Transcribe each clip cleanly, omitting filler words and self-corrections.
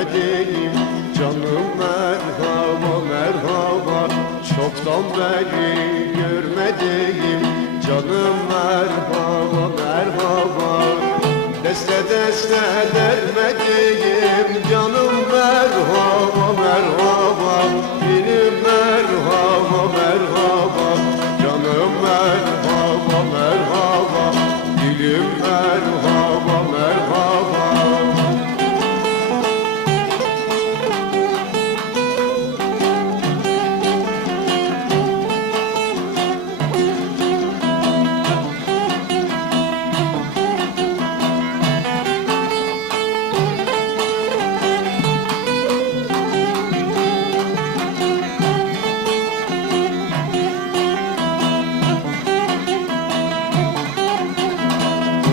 görmediğim canım merhaba merhaba. Çoktan beri görmediğim canım merhaba merhaba. Deste deste dermediğim canım merhaba merhaba. Dilim merhaba merhaba. Canım merhaba merhaba. Dilim merhaba merhaba.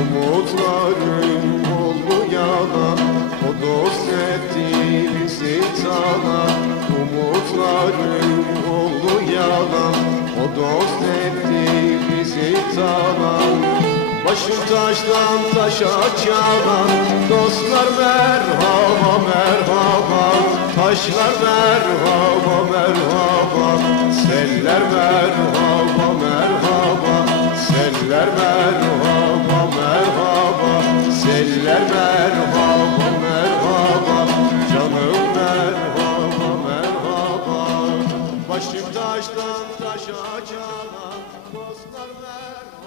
Umutlarım oldu yalan, o dost etti bizi sana. Umutlarım oldu yalan, o dost etti bizi sana. Başım taştan taşa çalan dostlar merhaba merhaba. Taşlar merhaba merhaba. Seller merhaba merhaba. Seller merhaba merhaba. Seller merhaba merhaba. Canım merhaba merhaba. Başım taştan taşa çalan dostlar merhaba.